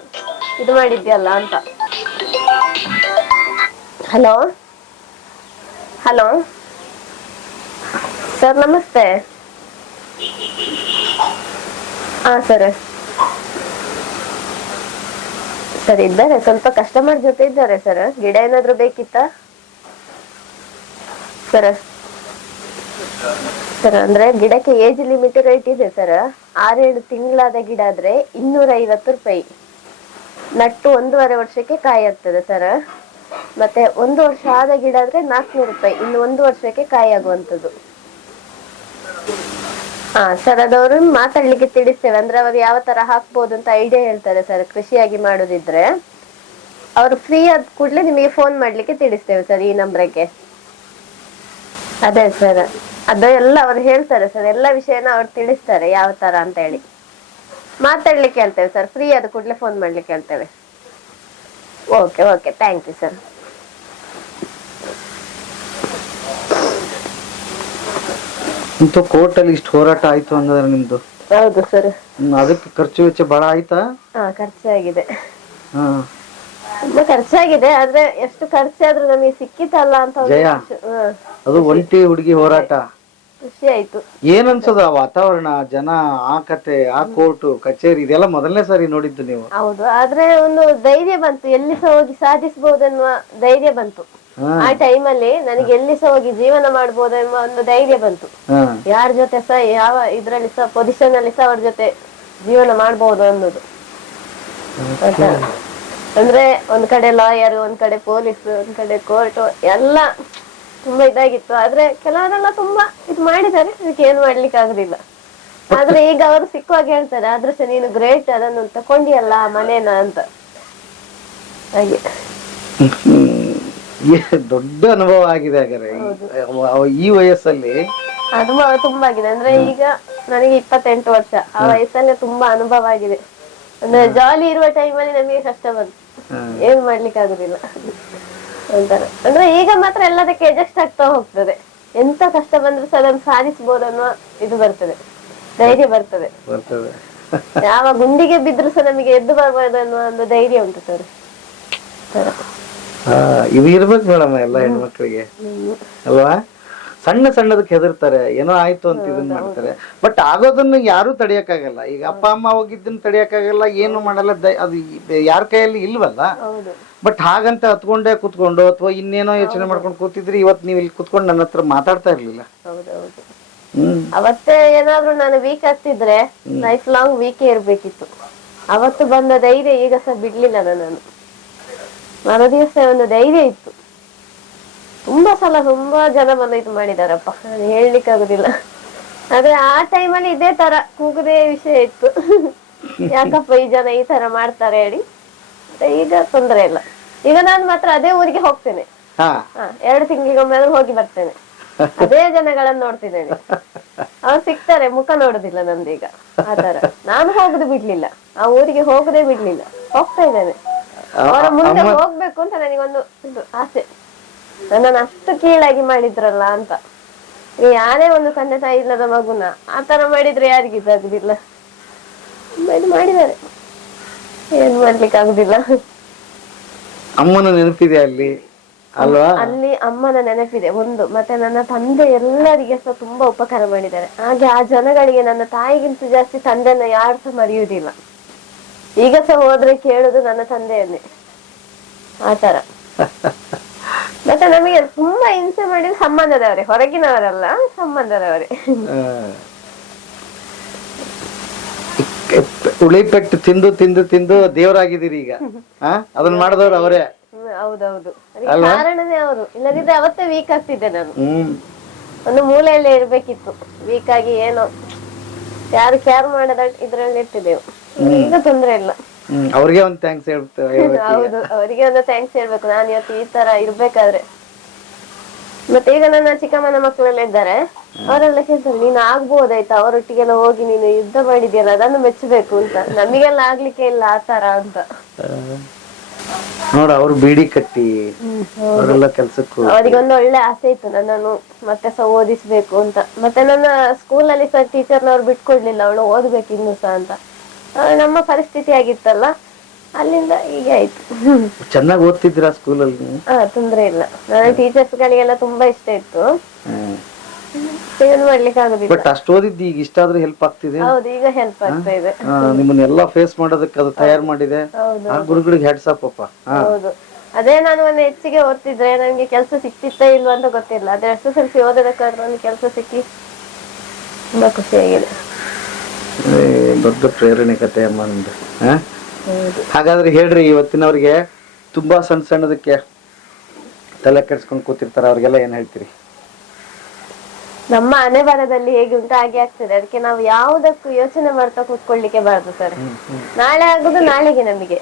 ಇದು ಮಾಡಿದ್ಯಲ್ಲ ಅಂತ. ಹಲೋ? ಹಲೋ? ಸರ್, ನಮಸ್ತೆ. ಹಾ, ಸರ್. ಸರ್, ಇದ್ದಾರೆ. ಸ್ವಲ್ಪ ಕಸ್ಟಮರ್ ಜೊತೆ ಇದ್ದಾರೆ, ಸರ್. ಗಿಡ ಏನಾದ್ರು ಬೇಕಿತ್ತಾ? ಸರ್ ಸರ್, ಅಂದ್ರೆ ಗಿಡಕ್ಕೆ ಏಜ್ ಲಿಮಿಟ್ ರೇಟ್ ಇದೆ, ಸರ್. ಆರೇಳು ತಿಂಗಳಾದ ಗಿಡ ಆದ್ರೆ ಇನ್ನೂರ ಐವತ್ತು ರೂಪಾಯಿ. ನಟ್ಟು ಒಂದೂವರೆ ವರ್ಷಕ್ಕೆ ಕಾಯಿ ಆಗ್ತದೆ ಸರ್. ಮತ್ತೆ ಒಂದು ವರ್ಷ ಆದ ಗಿಡ ಆದ್ರೆ ನಾಲ್ಕುನೂರು ರೂಪಾಯಿ. ಇನ್ನು ಒಂದು ವರ್ಷಕ್ಕೆ ಕಾಯಿ ಆಗುವಂಥದ್ದು ಹಾ, ಸರ್, ಅದವರು ಮಾತಾಡ್ಲಿಕ್ಕೆ ತಿಳಿಸ್ತೇವೆ. ಅಂದ್ರೆ ಅವರು ಯಾವ ತರ ಹಾಕ್ಬೋದು ಅಂತ ಐಡಿಯಾ ಹೇಳ್ತಾರೆ, ಸರ್, ಕೃಷಿಯಾಗಿ ಮಾಡೋದಿದ್ರೆ. ಅವರು ಫ್ರೀ ಆದ ಕೂಡಲೇ ನಿಮಗೆ ಫೋನ್ ಮಾಡ್ಲಿಕ್ಕೆ ತಿಳಿಸ್ತೇವೆ, ಸರ್, ಈ ನಂಬರ್ಗೆ ಅದೇ, ಸರ್, ಅದು ಎಲ್ಲ ಅವ್ರು ಹೇಳ್ತಾರೆ, ಸರ್, ಎಲ್ಲ ವಿಷಯನ ಅವ್ರು ತಿಳಿಸ್ತಾರೆ ಯಾವ ತರ ಅಂತ ಹೇಳಿ. ಮಾತಾಡ್ಲಿಕ್ಕೆ ಹೇಳ್ತೇವೆ, ಸರ್ ಫ್ರೀ ಆದ ಕೂಡಲೇ ಫೋನ್ ಮಾಡ್ಲಿಕ್ಕೆ ಹೇಳ್ತೇವೆ. Okay okay thank you sir ಅಂತೂ ಕೋರ್ಟಲ್ಲಿ ಇಷ್ಟು ಹೋರಾಟ ಆಯ್ತು ಅಂದ್ರೆ ನಿಮ್ದು? ಹೌದು ಸರ್ ಹ್ಮ್, ಅದಕ್ಕೆ ಖರ್ಚು ವೆಚ್ಚ ಬಹಳ ಆಯ್ತಾ? ಹಾ ಖರ್ಚಾಗಿದೆ. ಹಾ. ತುಂಬಾ ಖರ್ಚಾಗಿದೆ ಆದ್ರೆ ಎಷ್ಟು ಖರ್ಚಾದ್ರೂ ನಮಗೆ ಸಿಕ್ಕಿತಲ್ಲ ಅಂತ ಒಂದು ಜಯ. ಖುಷಿ- ಹಾ, ಅದು ಒಂಟಿ ಹುಡುಗಿ ಹೋರಾಟ. ಖುಷಿ ಆಯ್ತು. ಏನ್ ಅನ್ಸದ ಆ ವಾತಾವರಣ ಜನ ಆ ಕತೆ ಆ ಕೋರ್ಟು ಕಚೇರಿ ಇದೆಲ್ಲ ಮೊದಲನೇ ಸಾರಿ ನೋಡಿದ್ದು ನೀವು. ಹೌದು ಆದ್ರೆ ಒಂದು ಧೈರ್ಯ ಬಂತು ಎಲ್ಲಿ ಸಹ ಹೋಗಿ ಸಾಧಿಸಬಹುದೆನ್ನುವ ಧೈರ್ಯ ಬಂತು. ಹಾ. ಟೈಮ್ ಅಲ್ಲಿ ನನಗೆ ಎಲ್ಲಿ ಸಹ ಹೋಗಿ ಜೀವನ ಮಾಡಬಹುದು ಎಂಬ ಒಂದು ಧೈರ್ಯ ಬಂತು. ಯಾರ ಜೊತೆ ಸಹ ಯಾವ ಇದ್ರಲ್ಲಿ ಸಹ ಪೊಸಿಷನ್ ಅಲ್ಲಿ ಸಹ ಅವ್ರ ಜೊತೆ ಜೀವನ ಮಾಡಬಹುದು ಅನ್ನೋದು. ಅಂದ್ರೆ ಒಂದ್ ಕಡೆ ಲಾಯರ್ ಒಂದ್ ಕಡೆ ಪೊಲೀಸ್ ಒಂದ್ ಕಡೆ ಕೋರ್ಟ್ ಎಲ್ಲ ತುಂಬಾ ಇದಾಗಿತ್ತು. ಆದ್ರೆ ಕೆಲವರೆಲ್ಲ ತುಂಬಾ ಇದು ಮಾಡಿದ್ದಾರೆ. ಅದಕ್ಕೆ ಏನು ಮಾಡ್ಲಿಕ್ಕೆ ಆಗುದಿಲ್ಲ. ಆದ್ರೆ ಈಗ ಅವರು ಸಿಕ್ಕುವಾಗ ಹೇಳ್ತಾರೆ ಆದ್ರೆ ಸಹ ನೀನು ಗ್ರೇಟ್ ಅದನ್ನು ತಕೊಂಡಿಯಲ್ಲ ಅಲ್ಲ ಮನೇನ ಅಂತ. ಹಾಗೆ. ದೊಡ್ಡ ಅನುಭವ ಆಗಿದೆ ಹಾಗಾದ್ರೆ. ಈ- ವಯಸ್ಸಲ್ಲಿ. ಅನುಭವ ತುಂಬಾ ಆಗಿದೆ. ಅಂದ್ರೆ ಈಗ ನನಗೆ ಇಪ್ಪತ್ತೆಂಟು ವರ್ಷ. ಆ ವಯಸ್ಸಲ್ಲೇ ತುಂಬಾ ಅನುಭವ ಆಗಿದೆ. ಅಂದ್ರೆ ಜಾಲಿ ಇರುವ ಟೈಮಲ್ಲಿ ನಮಗೆ ಕಷ್ಟ ಬಂತು. ಏನ್ ಮಾಡ್ಲಿಕ್ಕೆ ಆಗುದಿಲ್ಲ ಅಂದ್ರೆ ಈಗ ಮಾತ್ರ ಎಲ್ಲದಕ್ಕೆ ಅಡ್ಜಸ್ಟ್ ಆಗ್ತಾ ಹೋಗ್ತದೆ. ಎಂತ ಕಷ್ಟ ಬಂದ್ರು ಸಹ ಅದನ್ನು ಸಾಧಿಸಬಹುದು ಅನ್ನುವ ಇದು ಬರ್ತದೆ. ಧೈರ್ಯ ಬರ್ತದೆ. ಬರ್ತದೆ. ಯಾವ ಗುಂಡಿಗೆ ಬಿದ್ರು ಸಹ ನಮಗೆ ಎದ್ದು ಬರ್ಬೋದು ಅನ್ನುವ ಒಂದು ಧೈರ್ಯ ಉಂಟು ಸರ್. ಇದು ಇರ್ಬೇಕು ಮೇಡಮ್ ಎಲ್ಲ ಹೆಣ್ಮಕ್ಳಿಗೆ. ಅಲ್ವಾ? ಸಣ್ಣ ಸಣ್ಣದಕ್ಕೆ ಹೆದರ್ತಾರೆ ಏನೋ ಆಯ್ತು ಅಂತ ಇದನ್ನ ಮಾಡ್ತಾರೆ. ಬಟ್ ಆಗೋದನ್ನ ಯಾರು ತಡಿಯಕ್ಕಾಗಲ್ಲ. ಈಗ ಅಪ್ಪ ಅಮ್ಮ ಹೋಗಿದ್ದನ್ನ ತಡಿಯಕ್ಕಾಗಲ್ಲ ಏನು ಮಾಡಲ್ಲ ಅದು ಯಾರ ಕೈಯಲ್ಲಿ ಇಲ್ವಲ್ಲ? ಬಟ್ ಹಾಗಂತ ಹತ್ಕೊಂಡೇ ಕುತ್ಕೊಂಡು ಅಥವಾ ಇನ್ನೇನೋ ಯೋಚನೆ ಮಾಡ್ಕೊಂಡು ಕೂತಿದ್ರಿ ಇವತ್ತು ನೀವು ಇಲ್ಲಿ ಕುತ್ಕೊಂಡು ನನ್ನ ಹತ್ರ ಮಾತಾಡ್ತಾ ಇರ್ಲಿಲ್ಲ. ಅವತ್ತೇ ಏನಾದ್ರು ನಾನು ವೀಕ್ ಆಗ್ತಿದ್ರೆ ಲೈಫ್ ಲಾಂಗ್ ವೀಕೇ ಇರ್ಬೇಕಿತ್ತು. ಅವತ್ತು ಬಂದ ಧೈರ್ಯ ಈಗ ಸಹ ಬಿಡ್ಲಿಲ್ಲ ನಾನು ಮರುದಿವಸ ಒಂದು ಧೈರ್ಯ ಇತ್ತು. ತುಂಬಾ ಸಲ ತುಂಬಾ ಜನ ಬಂದು ಇದು ಮಾಡಿದಾರಪ್ಪ. ನಾನು ಹೇಳಲಿಕ್ಕೆ ಆಗುದಿಲ್ಲ. ಆದ್ರೆ ಆ ಟೈಮಲ್ಲಿ ಇದೇ ತರ ಕೂಗದೇ ವಿಷಯ ಇತ್ತು. ಯಾಕಪ್ಪ ಈ ಜನ ಈ ತರ ಮಾಡ್ತಾರೆ ಹೇಳಿ. ಈಗ ತೊಂದರೆ ಇಲ್ಲ. ಈಗ ನಾನು ಮಾತ್ರ ಅದೇ ಊರಿಗೆ ಹೋಗ್ತೇನೆ. ಎರಡು ತಿಂಗಳಿಗೊಮ್ಮೆ ಹೋಗಿ ಬರ್ತೇನೆ. ಅದೇ ಜನಗಳನ್ನ ನೋಡ್ತಿದ್ದೇನೆ. ಅವ್ರು ಸಿಗ್ತಾರೆ ಮುಖ ನೋಡುದಿಲ್ಲ ನಂದೀಗ ಆತರ ನಾನು ಹೋಗುದು ಬಿಡ್ಲಿಲ್ಲ. ಆ ಊರಿಗೆ ಹೋಗುದೇ ಬಿಡ್ಲಿಲ್ಲ. ಹೋಗ್ತಾ ಇದ್ದೇನೆ. ಅವರ ಮುಂದೆ ಹೋಗ್ಬೇಕು ಅಂತ ನನಗೊಂದು ಇದು ಆಸೆ. ನನ್ನನ್ನು ಅಷ್ಟು ಕೀಳಾಗಿ ಮಾಡಿದ್ರಲ್ಲ ಅಂತ. ಈಗ ಯಾರೇ ಒಂದು ತಂದೆ ತಾಯಿ ಇಲ್ಲದ ಮಗುನ ಆತರ ಮಾಡಿದ್ರೆ ಯಾರಿಗೆ ಇದಾಗುದಿಲ್ಲ ಇದು ಮಾಡಿದ್ದಾರೆ. ಏನ್ ಮಾಡ್ಲಿಕ್ಕೆ ಆಗುದಿಲ್ಲ. ಅಮ್ಮನ ನೆನಪಿದೆ ಅಲ್ಲಿ? ಅಲ್ವಾ? ಅಲ್ಲಿ ಅಮ್ಮನ ನೆನಪಿದೆ ಒಂದು. ಮತ್ತೆ ನನ್ನ ತಂದೆ ಎಲ್ಲರಿಗೆ ಸಹ ತುಂಬಾ ಉಪಕಾರ ಮಾಡಿದ್ದಾರೆ. ಹಾಗೆ ಆ ಜನಗಳಿಗೆ ನನ್ನ ತಾಯಿಗಿಂತ ಜಾಸ್ತಿ ತಂದೆನ ಯಾರು ಸಹ ಮರೆಯುವುದಿಲ್ಲ. ಈಗ ಸಹ ಹೋದ್ರೆ ಕೇಳುದು ನನ್ನ ತಂದೆಯನ್ನೇ. ಆತರ ಮತ್ತೆ ನಮಗೆ ತುಂಬಾ ಹಿಂಸೆ ಮಾಡಿದ ಸಂಬಂಧದವರೇ ಹೊರಗಿನವರಲ್ಲ ಸಂಬಂಧದವರೇ. ಉಳಿಪೆಟ್ಟು ತಿಂದು ತಿಂದು ತಿಂದು ದೇವರಾಗಿದ್ದೀರಿ ಈಗ. ಅದನ್ನ ಮಾಡಿದವ್ರು ಅವರೇ. ಹೌದೌದು. ಕಾರಣನೇ ಅವರು. ಇಲ್ಲದಿದ್ರೆ ಅವತ್ತೇ ವೀಕ್ ಆಗ್ತಿದ್ದೆ ನಾನು. ಒಂದು ಮೂಲೆಯಲ್ಲೇ ಇರ್ಬೇಕಿತ್ತು. ವೀಕ್ ಆಗಿ ಏನೋ ಯಾರು ಕೇರ್ ಮಾಡದ ಇದ್ರಲ್ಲಿ ಇರ್ತಿದ್ದೆವು. ಈಗ ತೊಂದ್ರೆ ಇಲ್ಲ. ಅವ್ರಿಗೆ ಒಂದ್ ಥ್ಯಾಂಕ್ಸ್ ಹೌದು ಅವರಿಗೆ ಒಂದು ಥ್ಯಾಂಕ್ಸ್ ಹೇಳ್ಬೇಕು. ನಾನು ಇವತ್ತು ಈ ತರ ಇರ್ಬೇಕಾದ್ರೆ. ಮತ್ತೆ ಈಗ ನನ್ನ ಚಿಕ್ಕಮ್ಮನ ಮಕ್ಕಳೆಲ್ಲ ಇದ್ದಾರೆ. ಅವರೆಲ್ಲ ಕೇಳ್ತಾರೆ ನೀನು ಆಗ್ಬೋದಾಯ್ತಾ? ಅವರೊಟ್ಟಿಗೆಲ್ಲ ಹೋಗಿ ನೀನು ಯುದ್ಧ ಮಾಡಿದ್ಯಲ್ಲ ಅದನ್ನು ಮೆಚ್ಚಬೇಕು ಅಂತ. ನಮಗೆಲ್ಲ ಆಗ್ಲಿಕ್ಕೆ ಇಲ್ಲ ಆ ತರ ಅಂತ. ನೋಡ ಅವ್ರು ಬೀಡಿ ಕಟ್ಟಿ ಅವರೆಲ್ಲ ಕೆಲ್ಸಕ್ಕೂ ಅವರಿಗೆ ಒಂದು ಒಳ್ಳೆ ಆಸೆ ಇತ್ತು ನನ್ನನ್ನು ಮತ್ತೆ ಸಹ ಓದಿಸ್ಬೇಕು ಅಂತ. ಮತ್ತೆ ನನ್ನ ಸ್ಕೂಲಲ್ಲಿ ಸಹ ಟೀಚರ್ನವ್ರು ಬಿಟ್ಕೊಡ್ಲಿಲ್ಲ ಅವಳು ಓದ್ಬೇಕು ಇನ್ನು ಸಹ ಅಂತ. ನಮ್ಮ ಪರಿಸ್ಥಿತಿ ಆಗಿತ್ತಲ್ಲ ಅಲ್ಲಿಂದ ಹೀಗೆ ಆಯ್ತು. ಚೆನ್ನಾಗಿ ಓದ್ತಿದ್ರ ಸ್ಕೂಲ್ ಅಲ್ಲಿ ಹಾ ತೊಂದ್ರೆ ಇಲ್ಲ. ನನ್ನ ಟೀಚರ್ಸ್ ಗಳಿಗೆಲ್ಲ ತುಂಬಾ ಇಷ್ಟ ಇತ್ತು. ಏನ್ ಮಾಡ್ಲಿಕ್ಕೆ ಆಗುದಿಲ್ಲ. ಬಟ್ ಅಷ್ಟು ಓದಿದ್ದು ಈಗ ಇಷ್ಟಾದ್ರೂ ಹೆಲ್ಪ್ ಆಗ್ತಿದೆ? ಹೌದು ಈಗ ಹೆಲ್ಪ್ ಆಗ್ತಾ ಇದೆ. ಆ, ನಿಮ್ಮನ್ನೆಲ್ಲ ಫೇಸ್ ಮಾಡೋದಕ್ಕೆ ಅದು ತಯಾರು ಮಾಡಿದೆ. ಹೌದು. ಆ ಗುರುಗಳಿಗೆ ಹೆಡ್ಸಪ್ ಅಪ್ಪ. ಹಾ. ಹೌದು. ಅದೇ ನಾನು ಒಂದು ಹೆಚ್ಚಿಗೆ ಓದ್ತಿದ್ರೆ ನನಗೆ ಕೆಲಸ ಸಿಕ್ತಿತ್ತ ಇಲ್ವಾ ಅಂತ ಗೊತ್ತಿಲ್ಲ. ಅದೇ ಎಸ್ ಎಸ್ ಎಲ್ ಸಿ ಓದೋದಕ್ಕಾದ್ರೂ ಒಂದು ಕೆಲಸ ಸಿಕ್ಕಿ ತುಂಬಾ ಖುಷಿಯಾಗಿದೆ. ದೊಡ್ಡ ಪ್ರೇರಣೆ ಕತೆ ಅಮ್ಮ ನಿಮ್ದು ಹಾಗಾದ್ರೆ ಹೇಳ್ರಿ ಇವತ್ತಿನವ್ರಿಗೆ ತುಂಬಾ ಸಣ್ಣ ಸಣ್ಣದಕ್ಕೆ ತಲೆ ಕೆಡ್ಸ್ಕೊಂಡು ಕೂತಿರ್ತಾರ ಅವ್ರಿಗೆಲ್ಲ ಏನ್ ಹೇಳ್ತೀರಿ? ನಮ್ಮ ಅನೆ ಬರದಲ್ಲಿ ಹೇಗೆ ಉಂಟು ಹಾಗೆ ಆಗ್ತದೆ. ಅದಕ್ಕೆ ನಾವು ಯಾವುದಕ್ಕೂ ಯೋಚನೆ ಮಾಡ್ತಾ ಕೂತ್ಕೊಳ್ಳಿಕ್ಕೆ ಬಾರದು ಸರ್. ನಾಳೆ ಆಗುದು ನಾಳೆಗೆ ನಮಗೆ.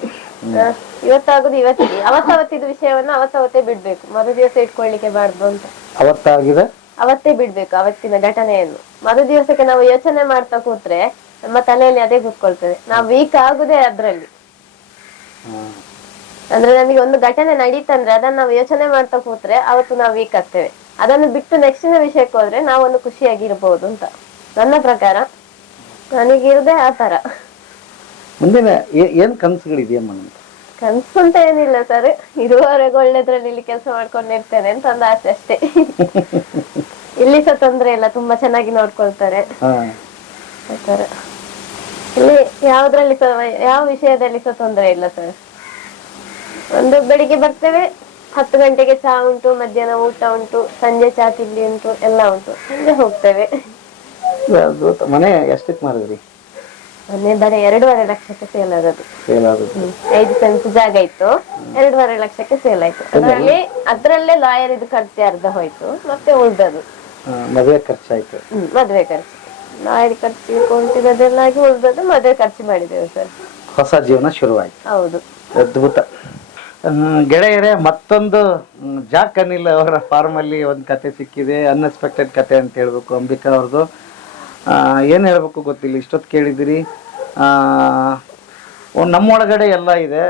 ಇವತ್ತಾಗುದು ಇವತ್ತಿಗೆ. ಅವತ್ತವತ್ತಿದ ವಿಷಯವನ್ನ ಅವತ್ತವತ್ತೇ ಬಿಡ್ಬೇಕು. ಮರು ದಿವಸ ಇಟ್ಕೊಳ್ಳಿಕ್ಕೆ ಬಾರ್ದು ಅಂತ. ಅವತ್ತಾಗಿದೆ? ಅವತ್ತೇ ಬಿಡ್ಬೇಕು ಅವತ್ತಿನ ಘಟನೆಯನ್ನು. ಮರು ದಿವಸಕ್ಕೆ ನಾವು ಯೋಚನೆ ಮಾಡ್ತಾ ಕೂತ್ರೆ ನಮ್ಮ ತಲೆಯಲ್ಲಿ ಅದೇ ಕೂತ್ಕೊಳ್ತದೆ ನಾವು ವೀಕ್ ಆಗುದೇ ಅದ್ರಲ್ಲಿ. ಅಂದ್ರೆ ನಮಗೆ ಒಂದು ಘಟನೆ ನಡೀತಂದ್ರೆ ಅದನ್ನ ನಾವು ಯೋಚನೆ ಮಾಡ್ತಾ ಕೂತ್ರೆ ಅವತ್ತು ನಾವು ವೀಕ್ ಆಗ್ತೇವೆ. ಅದನ್ನು ಬಿಟ್ಟು ನೆಕ್ಸ್ಟಿನ ವಿಷಯಕ್ಕೆ ಹೋದ್ರೆ ನಾವೊಂದು ಖುಷಿಯಾಗಿರ್ಬೋದು ಅಂತ. ನನ್ನ ಪ್ರಕಾರ ನನಗಿರುದೇ ಆ ತರ ಮುಂದಿನ ಏನ್ ಕನಸುಗಳಿದೆಯಮ್ಮ ಕನ್ಸು ಅಂತ ಏನಿಲ್ಲ ಸರ್ ಇರುವವರೆಗೂ ಒಳ್ಳೆದ್ರಲ್ಲಿ ಇಲ್ಲಿ ಕೆಲಸ ಮಾಡ್ಕೊಂಡಿರ್ತೇನೆ ಅಂತ ಒಂದು ಆಸೆ ಅಷ್ಟೇ. ಇಲ್ಲಿ ಸಹ ತೊಂದ್ರೆ ಇಲ್ಲ ತುಂಬಾ ಚೆನ್ನಾಗಿ ನೋಡ್ಕೊಳ್ತಾರೆ. ಹಾ. ಆತರ ಇಲ್ಲಿ ಯಾವ್ದ್ರಲ್ಲಿ ಸಹ ಯಾವ ವಿಷಯದಲ್ಲಿ ಸಹ ತೊಂದರೆ ಇಲ್ಲ ಸರ್. ಒಂದು ಬೆಳಿಗ್ಗೆ ಬರ್ತೇವೆ ಹತ್ತು ಗಂಟೆಗೆ ಚಹಾ ಉಂಟು ಮಧ್ಯಾಹ್ನ ಊಟ ಉಂಟು ಸಂಜೆ ಚಹಾ ತಿಂಡಿ ಉಂಟು ಎಲ್ಲ ಉಂಟು. ಸಂಜೆ ಹೋಗ್ತೇವೆ. ಮನೆ ಎಷ್ಟಕ್ಕೆ ಮಾರಿದ್ರಿ? ಬರೀ ಎರಡೂವರೆ ಲಕ್ಷಕ್ಕೆ ಸೇಲ್ ಆಗೋದು ಸೇಲ್ ಆದದ್ದು. ಐದು ಸೆನ್ಸ್ ಜಾಗ ಇತ್ತು. ಎರಡೂವರೆ ಲಕ್ಷಕ್ಕೆ ಸೇಲ್ ಆಯ್ತು. ಅದರಲ್ಲಿ ಅದರಲ್ಲೇ ಲಾಯರ್ ಇದು ಖರ್ಚು ಅರ್ಧ ಹೋಯ್ತು ಮತ್ತೆ ಉಳ್ದದು ಮದುವೆ ಖರ್ಚಾಯ್ತು. ಮದ್ವೆ ಖರ್ಚು. ಲಾಯರ್ ಖರ್ಚು ಕೊಂಡಿರೋದೆಲ್ಲ ಆಗಿ ಮದುವೆ ಖರ್ಚು ಮಾಡಿದ್ದೇವೆ ಸರ್. ಹೊಸ ಜೀವನ ಶುರುವಾಯಿತು. ಹೌದು. ಅದ್ಭುತ. ಹ್ಮ್, ಗೆಳೆಯರೇ ಮತ್ತೊಂದು ಜಾಕ್ ಅನಿಲ್ ಅವರ ಫಾರ್ಮಲ್ಲಿ ಒಂದು ಕತೆ ಸಿಕ್ಕಿದೆ ಅನ್ಎಕ್ಸ್ಪೆಕ್ಟೆಡ್ ಕತೆ ಅಂತ ಹೇಳಬೇಕು ಅಂಬಿಕಾ ಅವ್ರದ್ದು ಏನು ಹೇಳ್ಬೇಕು ಗೊತ್ತಿಲ್ಲ ಇಷ್ಟೊತ್ತು ಕೇಳಿದಿರಿ. ನಮ್ಮೊಳಗಡೆ ಎಲ್ಲ ಇದೆ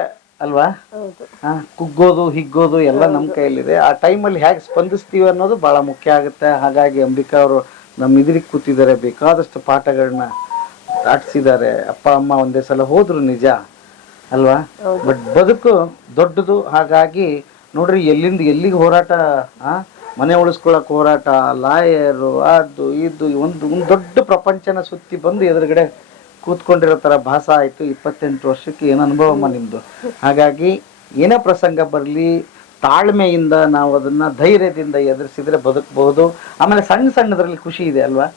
ಅಲ್ವಾ? ಹೌದು. ಆ, ಕುಗ್ಗೋದು ಹಿಗ್ಗೋದು ಎಲ್ಲ ನಮ್ಮ ಕೈಯಲ್ಲಿದೆ. ಆ ಟೈಮಲ್ಲಿ ಹೇಗೆ ಸ್ಪಂದಿಸ್ತೀವಿ ಅನ್ನೋದು ಬಹಳ ಮುಖ್ಯ ಆಗುತ್ತೆ. ಹಾಗಾಗಿ ಅಂಬಿಕಾ ಅವರು ನಮ್ಮ ಇದ್ರಿಗೆ ಕೂತಿದ್ದಾರೆ ಬೇಕಾದಷ್ಟು ಪಾಠಗಳನ್ನ ದಾಟಿಸಿದ್ದಾರೆ. ಅಪ್ಪ ಅಮ್ಮ ಒಂದೇ ಸಲ ಹೋದ್ರು ನಿಜ ಅಲ್ವಾ? ಬಟ್ ಬದುಕು ದೊಡ್ಡದು ಹಾಗಾಗಿ ನೋಡ್ರಿ ಎಲ್ಲಿಂದ ಎಲ್ಲಿಗೆ ಹೋರಾಟ ಮನೆ ಉಳಿಸ್ಕೊಳಕ್ ಹೋರಾಟ ಲಾಯರು ಅದು ಇದು ಒಂದು ಒಂದು ದೊಡ್ಡ ಪ್ರಪಂಚನ ಸುತ್ತಿ ಬಂದು ಎದುರುಗಡೆ ಕೂತ್ಕೊಂಡಿರೋ ಥರ ಭಾಸ ಆಯಿತು ಇಪ್ಪತ್ತೆಂಟು ವರ್ಷಕ್ಕೆ. ಏನು ಅನುಭವಮ್ಮ ನಿಮ್ಮದು ಹಾಗಾಗಿ ಏನೇ ಪ್ರಸಂಗ ಬರಲಿ ತಾಳ್ಮೆಯಿಂದ ನಾವು ಅದನ್ನ ಧೈರ್ಯದಿಂದ ಎದುರಿಸಿದ್ರೆ ಬದುಕಬಹುದು. ಆಮೇಲೆ ಸಣ್ಣ ಸಣ್ಣದ್ರಲ್ಲಿ ಖುಷಿ ಇದೆ ಅಲ್ವಾ?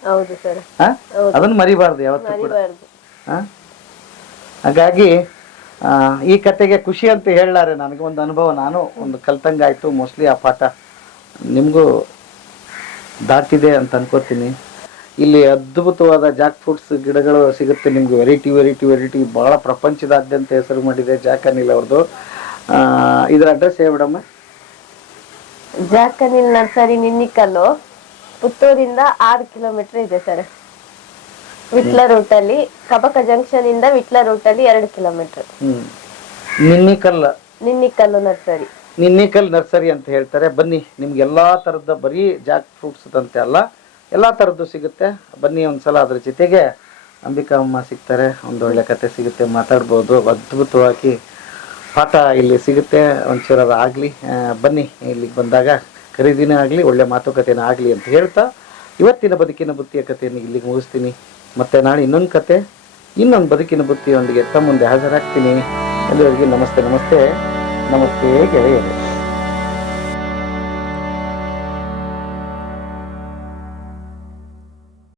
ಅದನ್ನ ಮರಿಬಾರ್ದು ಯಾವತ್ತೂ ಕೂಡ? ಹಾಗಾಗಿ ಈ ಕತೆಗೆ ಖುಷಿ ಅಂತ ಹೇಳಲಾರೆ ನನಗೆ ಒಂದು ಅನುಭವ. ನಾನು ಒಂದು ಕಲ್ತಂಗಾಯ್ತು ಮೋಸ್ಟ್ಲಿ ಆ ಪಾಠ ನಿಮಗೂ ದಾಟಿದೆ ಅಂತ ಅನ್ಕೋತೀನಿ. ಇಲ್ಲಿ ಅದ್ಭುತವಾದ ಜಾಕ್ ಫ್ರೂಟ್ಸ್ ಗಿಡಗಳು ಸಿಗುತ್ತೆ ನಿಮ್ಗೆ. ವೆರೈಟಿ ವೆರೈಟಿ ವೆರೈಟಿ ಬಹಳ ಪ್ರಪಂಚದಾದ್ಯಂತ ಹೆಸರು ಮಾಡಿದೆ ಜಾಕ್ ಅನಿಲ್ ಅವ್ರದ್ದು. ಇದರ ಅಡ್ರೆಸ್ ಹೇಳ್ಬಿಡಮ್ಮ. ಜಾಕನಿಲ್ ನರ್ಸರಿ ನಿನ್ನಿಕಲ್ಲು ಪುತ್ತೂರಿಂದ ಆರು ಕಿಲೋಮೀಟರ್ ಇದೆ ಸರ್. ವಿಟ್ಲ ರೂಟ್ ಅಲ್ಲಿ ಕಬಕ ಜಂಕ್ಷನ್ ಇಂದ ವಿಟ್ಲ ರೂಟ್ ಅಲ್ಲಿ ಎರಡು kilometre. Ninnikal. Ninnikal Ninnikal nursery. Ninnikal nursery ಅಂತ ಹೇಳ್ತಾರೆ. ಬನ್ನಿ ನಿಮ್ಗೆ ಎಲ್ಲಾ ತರದ ಬರೀ ಜಾಕ್ ಫ್ರೂಟ್ಸ್ ಅಂತೆ ಅಲ್ಲ. ಎಲ್ಲಾ ತರದ್ದು ಸಿಗುತ್ತೆ. ಬನ್ನಿ ಒಂದ್ಸಲ ಅದ್ರ ಜೊತೆಗೆ ಅಂಬಿಕಾ ಅಮ್ಮ ಸಿಗ್ತಾರೆ. ಒಂದು ಒಳ್ಳೆ ಕತೆ ಸಿಗುತ್ತೆ. ಮಾತಾಡ್ಬೋದು. ಅದ್ಭುತವಾಗಿ ಪಾಠ ಇಲ್ಲಿ ಸಿಗುತ್ತೆ, ಒಂಚೂರು ಅದು ಆಗಲಿ. ಬನ್ನಿ, ಇಲ್ಲಿಗೆ ಬಂದಾಗ ಖರೀದಿನೇ ಆಗಲಿ, ಒಳ್ಳೆ ಮಾತುಕತೆನೇ ಆಗಲಿ ಅಂತ ಹೇಳ್ತಾ, ಇವತ್ತಿನ ಬದುಕಿನ ಬುತ್ತಿಯ ಕಥೆಯನ್ನು ಇಲ್ಲಿಗೆ ಮುಗಿಸ್ತೀನಿ. ಮತ್ತು ನಾಳೆ ಇನ್ನೊಂದು ಕತೆ, ಇನ್ನೊಂದು ಬದುಕಿನ ಬುತ್ತಿಯೊಂದಿಗೆ ತಮ್ಮ ಮುಂದೆ ಹಾಜರಾಗ್ತೀನಿ. ಎಲ್ಲರಿಗೂ ನಮಸ್ತೆ ನಮಸ್ತೆ. ನಮಸ್ತೆ, ಗೆಳೆಯರು.